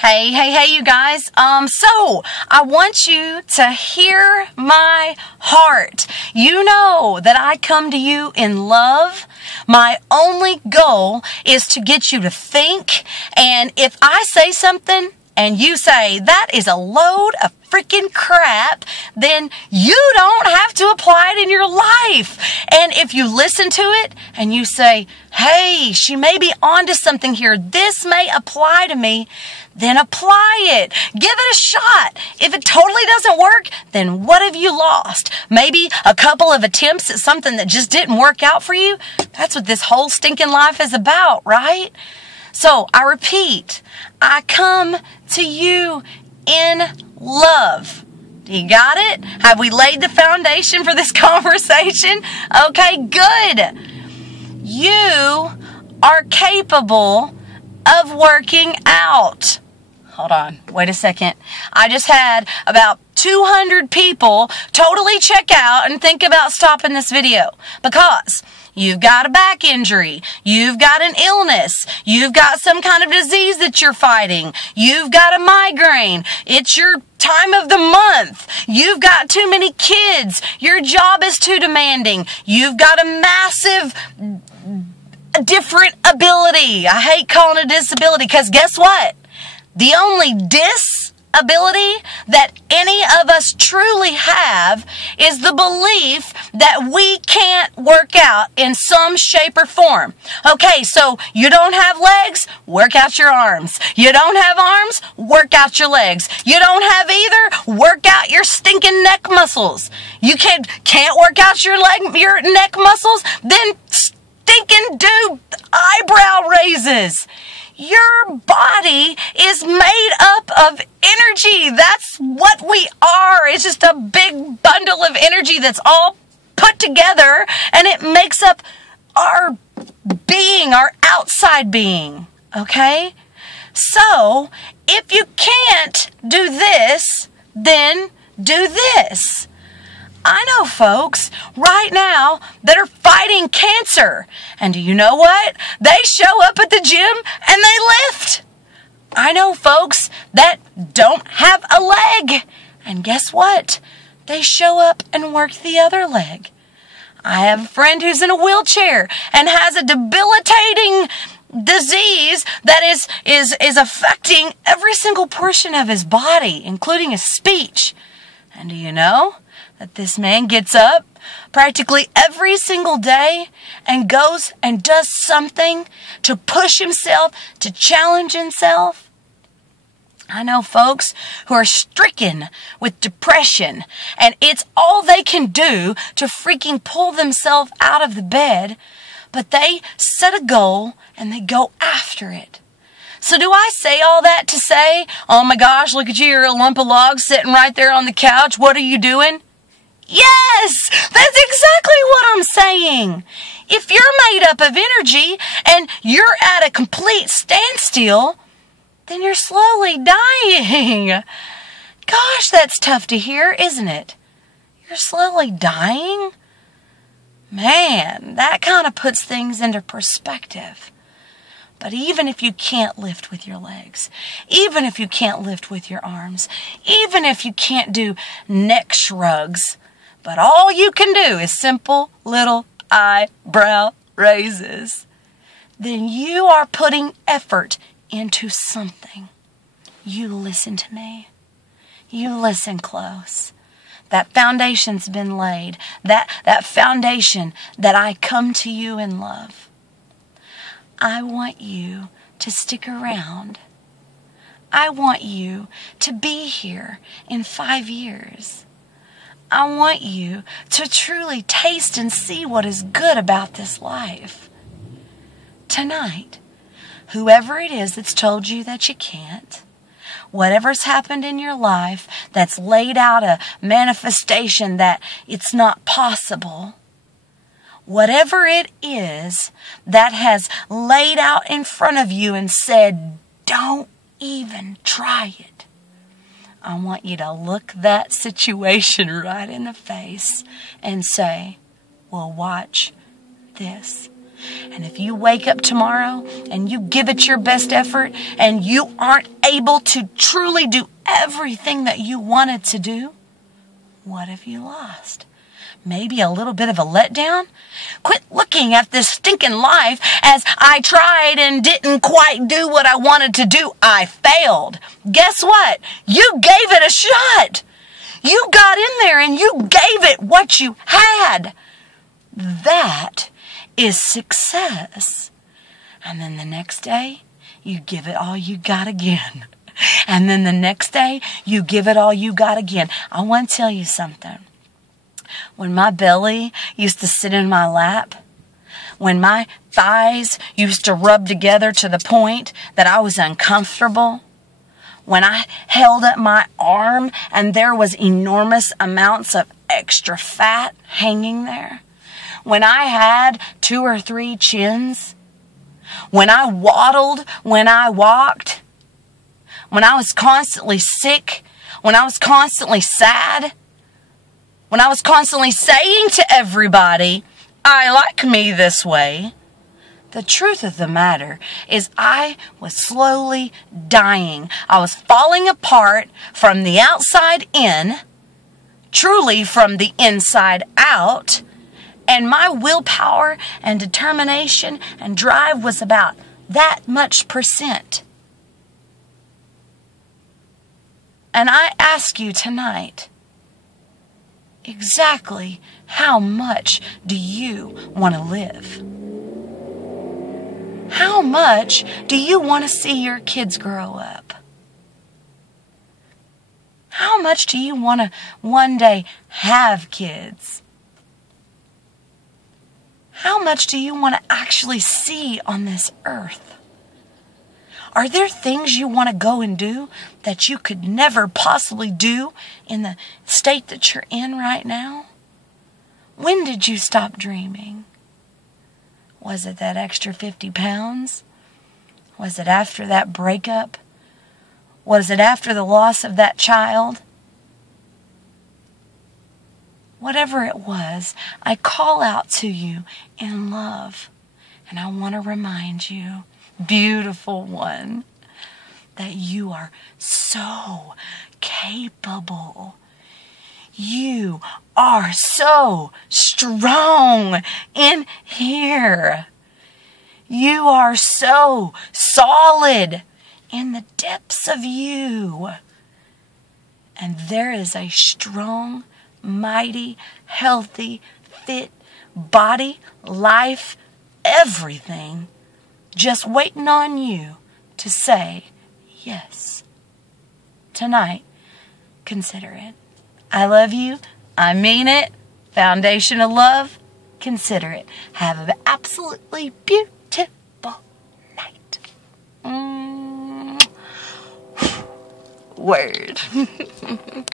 Hey, you guys. So I want you to hear my heart. You know that I come to you in love. My only goal is to get you to think. And if I say something and you say that is a load of freaking crap, then you don't have to apply it in your life. And if you listen to it and you say, hey, she may be onto something here, this may apply to me, then apply it. Give it a shot. If it totally doesn't work, then what have you lost? Maybe a couple of attempts at something that just didn't work out for you? That's what this whole stinking life is about, right? So I repeat, I come to you in love. You got it? Have we laid the foundation for this conversation? Okay, good. You are capable of working out. Hold on, wait a second. I just had about 200 people totally check out and think about stopping this video because you've got a back injury, you've got an illness, you've got some kind of disease that you're fighting, you've got a migraine, it's your time of the month, you've got too many kids, your job is too demanding, you've got a massive different ability. I hate calling it a disability because guess what? The only disability that any of us truly have is the belief that we can't work out in some shape or form. Okay, so you don't have legs, work out your arms. You don't have arms, work out your legs. You don't have either, work out your stinking neck muscles. You can't work out your neck muscles, then stinking do eyebrow raises. Your body is made up of energy. That's what we are. It's just a big bundle of energy that's all put together, and it makes up our being, our outside being. Okay? So, if you can't do this, then do this. I know folks right now that are fighting cancer. And do you know what? They show up at the gym and they lift. I know folks that don't have a leg. And guess what? They show up and work the other leg. I have a friend who's in a wheelchair and has a debilitating disease that is affecting every single portion of his body, including his speech. And do you know that this man gets up practically every single day and goes and does something to push himself, to challenge himself? I know folks who are stricken with depression, and it's all they can do to freaking pull themselves out of the bed, but they set a goal and they go after it. So do I say all that to say, oh my gosh, look at you, you're a lump of logs sitting right there on the couch, what are you doing? Yes, that's exactly what I'm saying. If you're made up of energy and you're at a complete standstill, then you're slowly dying. Gosh, that's tough to hear, isn't it? You're slowly dying? Man, that kind of puts things into perspective. But even if you can't lift with your legs, even if you can't lift with your arms, even if you can't do neck shrugs, but all you can do is simple little eyebrow raises, then you are putting effort into something. You listen to me. You listen close. That foundation's been laid. That foundation that I come to you in love. I want you to stick around. I want you to be here in 5 years. I want you to truly taste and see what is good about this life. Tonight, whoever it is that's told you that you can't, whatever's happened in your life that's laid out a manifestation that it's not possible, whatever it is that has laid out in front of you and said, don't even try it. I want you to look that situation right in the face and say, well, watch this. And if you wake up tomorrow and you give it your best effort and you aren't able to truly do everything that you wanted to do, what have you lost? Maybe a little bit of a letdown? Quit looking at this stinking life as I tried and didn't quite do what I wanted to do. I failed. Guess what? You gave it a shot. You got in there and you gave it what you had. That is success. And then the next day, you give it all you got again. And then the next day, you give it all you got again. I want to tell you something. When my belly used to sit in my lap, when my thighs used to rub together to the point that I was uncomfortable, when I held up my arm and there was enormous amounts of extra fat hanging there, when I had 2 or 3 chins, when I waddled, when I walked, when I was constantly sick, when I was constantly sad, when I was constantly saying to everybody, I like me this way, the truth of the matter is I was slowly dying. I was falling apart from the outside in, truly from the inside out, and my willpower and determination and drive was about that much %. And I ask you tonight, exactly how much do you want to live? How much do you want to see your kids grow up? How much do you want to one day have kids? How much do you want to actually see on this earth? Are there things you want to go and do that you could never possibly do in the state that you're in right now? When did you stop dreaming? Was it that extra 50 pounds? Was it after that breakup? Was it after the loss of that child? Whatever it was, I call out to you in love. And I want to remind you, beautiful one, that you are so capable. You are so strong in here. You are so solid in the depths of you. And there is a strong, mighty, healthy, fit body, life, everything just waiting on you to say yes. Tonight, consider it. I love you. I mean it. Foundation of love. Consider it. Have an absolutely beautiful night. Word.